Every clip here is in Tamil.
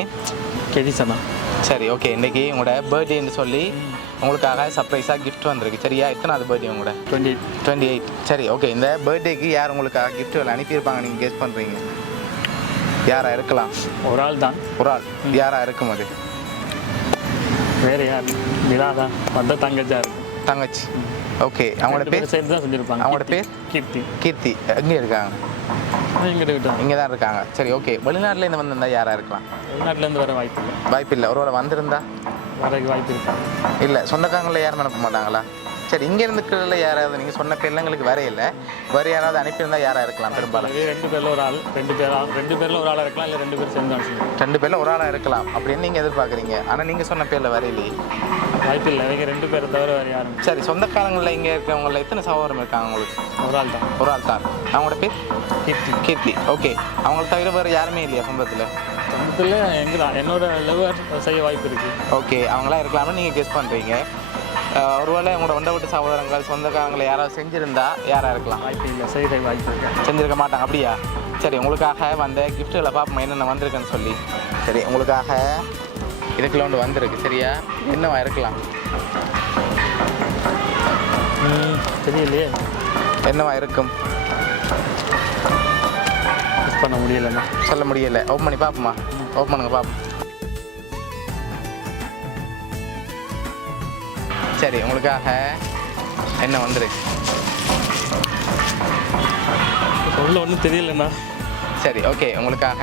உங்களோட கெதிசனா. சரி ஓகே, இன்றைக்கி உங்களோட பர்த்டேன்னு சொல்லி உங்களுக்காக சர்ப்ரைஸாக கிஃப்ட் வந்திருக்கு. சரியா, எத்தனாவது பர்த்டே உங்களோட? 28. சரி ஓகே, இந்த பர்த்டேக்கு யார் உங்களுக்காக கிஃப்ட்டுகள் அனுப்பியிருப்பாங்க நீங்கள் கெஸ் பண்ணுறீங்க? யாராக இருக்கலாம்? ஒரு ஆள் தான். ஒரு ஆள் யாராக இருக்கும்? அது வேறு யார்? விழாதான் வந்த தங்கச்சா இருக்கும். தங்கச்சி. ஓகே, அவங்களோட பேர் சேர்த்து தான் செஞ்சுருப்பாங்க. அவங்களோட பேர் கீர்த்தி. கீர்த்தி எங்கே இருக்காங்க? இங்கே தான் இருக்காங்க. சரி ஓகே, வெளிநாட்டிலேருந்து வந்திருந்தா யாராக இருக்கலாம்? வெளிநாட்டிலேருந்து வர வாய்ப்பு இல்லை. வாய்ப்பு இல்லை. ஒருவேளை வந்திருந்தா வரக்கு வாய்ப்பு இருக்காங்க. இல்லை, சொந்தக்காரங்களில் யாரும் அனுப்ப மாட்டாங்களா? சரி, இங்கே இருந்துக்கிறதுல யாராவது நீங்கள் சொன்ன பேர்லாம் எங்களுக்கு வர இல்லை, வேறு யாராவது அனுப்பியிருந்தால் யாராக இருக்கலாம்? பெரும்பாலும் 2 பேரில் ஒரு ஆள், 2 பேரில் ஒரு ஆளாக இருக்கலாம், இல்லை 2 பேர் சேர்ந்து அனுப்பிச்சு. 2 பேரில் ஒரு ஆளாக இருக்கலாம் அப்படின்னு நீங்கள் எதிர்பார்க்குறீங்க. ஆனால் நீங்கள் சொன்ன பேரில் வர இல்லையே. வாய்ப்பு இல்லை. அவங்க 2 பேரை தவிர வேறு யாரும். சரி, சொந்தக்காரங்களில் இங்கே இருக்கிறவங்கள எத்தனை சகோதரம் இருக்காங்க உங்களுக்கு? ஒரு ஆள் தான். ஒரு ஆள் தான். அவங்களோட பேர் கீர்த்தி. கீர்த்தி. ஓகே, அவங்கள தவிர வேறு யாருமே இல்லையா சொந்தத்தில்? சொந்தத்தில் எங்கே தான் என்னோட லெவர் செய்ய வாய்ப்பு இருக்குது. ஓகே, அவங்களாம் இருக்கலாம்னு நீங்கள் கெஸ் பண்ணுறீங்க. ஒருவேளை உங்களோட ஒண்டை விட்டு சகோதரங்கள் சொந்தக்காரங்களை யாராவது செஞ்சுருந்தா யாராக இருக்கலாம்? வாய்ப்பு இல்லை. செய்கிற வாய்ப்பு இருக்கு. செஞ்சுருக்க மாட்டாங்க. அப்படியா? சரி, உங்களுக்காக வந்த கிஃப்ட்டுகளை பார்ப்போம் என்னென்ன வந்திருக்குன்னு சொல்லி. சரி, உங்களுக்காக இதுக்குள்ள ஒன்று வந்திருக்கு. சரியா, என்னவா இருக்கலாம்? தெரியலையே என்னவா இருக்கும்? மிஸ் பண்ண முடியலண்ணா. சொல்ல முடியலை. ஓப்பன் பண்ணி பார்ப்போமா? ஓப்பன் பண்ணுங்க பார்ப்போம். சரி, உங்களுக்காக என்ன வந்திருக்கு? சொல்ல ஒன்றும் தெரியலண்ணா. சரி ஓகே, உங்களுக்காக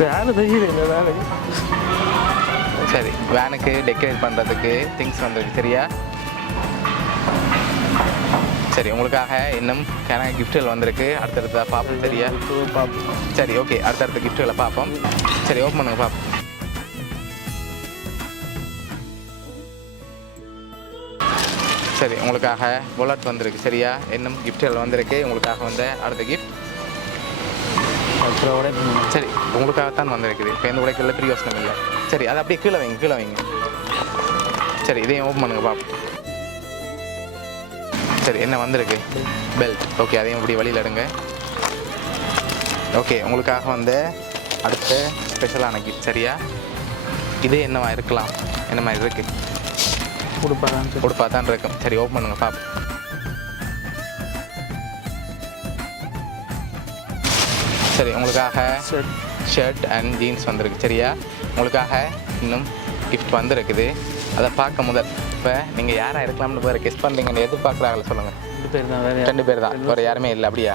வேலை தெரியல. வேலை சரி, வேனுக்கு டெக்கரேட் பண்ணுறதுக்கு திங்ஸ் வந்திருக்கு. சரியா, சரி உங்களுக்காக இன்னும் கிணறு கிஃப்ட்டுகள் வந்திருக்கு. அடுத்தடுத்த பார்ப்போம். சரியா, பார்ப்போம். சரி ஓகே, அடுத்தடுத்த கிஃப்ட்டுகளை பார்ப்போம். சரி, ஓப்பன் பண்ணுங்க பார்ப்போம். சரி, உங்களுக்காக புல்லட் வந்திருக்கு. சரியா, இன்னும் கிஃப்ட்டுகள் வந்திருக்கு. உங்களுக்காக வந்த அடுத்த கிஃப்ட் சரி உங்களுக்காகத்தான் வந்திருக்குது. இப்போ எந்த உடைக்கல பெரிய யோசனை இல்லை. சரி, அதை அப்படியே கீழே வைங்க, கீழே வைங்க. சரி, இதையும் ஓப்பன் பண்ணுங்க பார்ப்போம். சரி, என்ன வந்திருக்கு? பெல்ட். ஓகே, அதையும் இப்படி வழியில் எடுங்க. ஓகே, உங்களுக்காக வந்து அடுத்த ஸ்பெஷலான கிஃப்ட். சரியா, இது என்னவா இருக்கலாம்? என்ன மாதிரி இருக்குது? உடுப்பா தான் இருக்கும். சரி, ஓப்பன் பண்ணுங்க பார்ப்போம். சரி, உங்களுக்காக ஷர்ட் அண்ட் ஜீன்ஸ் வந்திருக்கு. சரியா, உங்களுக்காக இன்னும் கிஃப்ட் வந்திருக்குது. அதை பார்க்க முதல் இப்போ நீங்கள் யாராக இருக்கலாம்னு வேறு கெஸ் பண்ணுறீங்கன்னு எதிர்பார்க்குறாங்களே சொல்லுங்கள். 2 பேர் தான், வேறு யாருமே இல்லை. அப்படியா?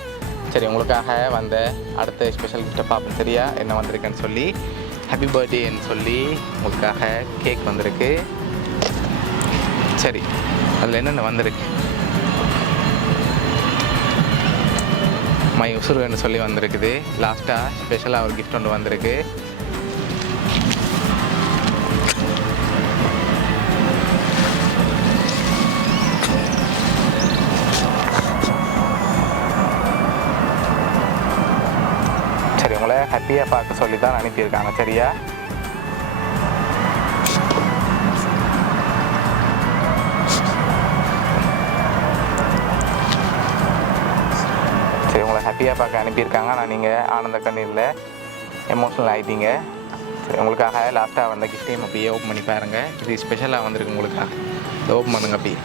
சரி, உங்களுக்காக வந்த அடுத்த ஸ்பெஷல் கிஃப்ட்டை பார்ப்போம். சரியா, என்ன வந்திருக்குன்னு சொல்லி ஹாப்பி பர்த்டேன்னு சொல்லி உங்களுக்காக கேக் வந்திருக்கு. சரி, அதில் என்னென்ன வந்திருக்கு? மை உசுருன்னு சொல்லி வந்திருக்குது. லாஸ்ட்டாக ஸ்பெஷலாக ஒரு கிஃப்ட் ஒன்று வந்திருக்கு. சரி, உங்களை ஹாப்பியாக பார்க்க சொல்லி தான் அனுப்பியிருக்காங்க. சரியா, உங்களை ஹாப்பியாக பார்க்க அனுப்பியிருக்காங்க. ஆனால் நீங்கள் ஆனந்த கண்ணீரில் எமோஷ்னல் ஆகிட்டீங்க. சரி, உங்களுக்காக லாஸ்ட்டாக வந்த கிஃப்ட்டையும் அப்படியே ஓப்பன் பண்ணி பாருங்கள். இது ஸ்பெஷலாக வந்திருக்கு உங்களுக்காக. இதை ஓப்பன் பண்ணுங்க அப்படியே.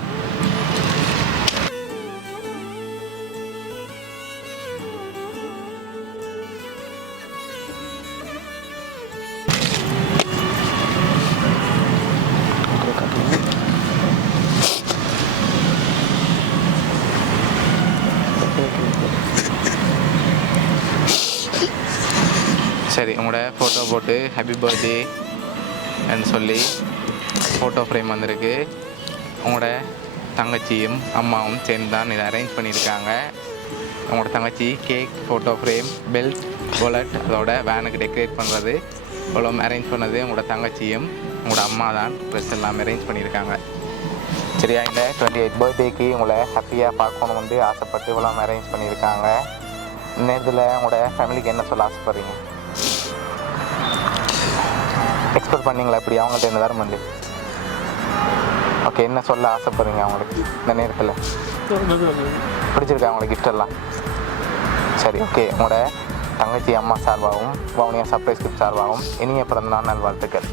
சரி, உங்களோட ஃபோட்டோ போட்டு ஹாப்பி பர்த்டேன்னு சொல்லி ஃபோட்டோ ஃப்ரேம் வந்திருக்கு. உங்களோட தங்கச்சியும் அம்மாவும் சேர்ந்து தான் இதை அரேஞ்ச் பண்ணியிருக்காங்க. உங்களோட தங்கச்சி cake, photo frame, belt, wallet, அதோட வேனுக்கு டெக்கரேட் பண்ணுறது இவ்வளோ அரேஞ்ச் பண்ணது உங்களோட தங்கச்சியும் உங்களோட அம்மா தான் ட்ரெஸ் எல்லாம் அரேஞ்ச் பண்ணியிருக்காங்க. சரியா, இந்த 28 பர்த்டேக்கு உங்களை ஹாப்பியாக பார்க்கணும் வந்து ஆசைப்பட்டு இவ்வளோ அரேஞ்ச் பண்ணியிருக்காங்க. நேரத்தில் உங்களோட ஃபேமிலிக்கு என்ன சொல்ல ஆசைப்பட்றீங்க? எக்ஸ்பெக்ட் பண்ணிங்களா? இப்படி அவங்கள்ட்ட என்ன தர முடியல. ஓகே, என்ன சொல்ல ஆசைப்படுறீங்க அவங்களுக்கு இந்த நேரத்தில்? பிடிச்சிருக்கா அவங்களுக்கு கிஃப்ட் எல்லாம்? சரி ஓகே, உங்களோட தங்கச்சி அம்மா சார்பாகவும் வவுனியா சர்ப்ரைஸ் கிஃப்ட் சார்பாகவும் இனிய பிறந்தநாள் நல்வாழ்த்துக்கள்.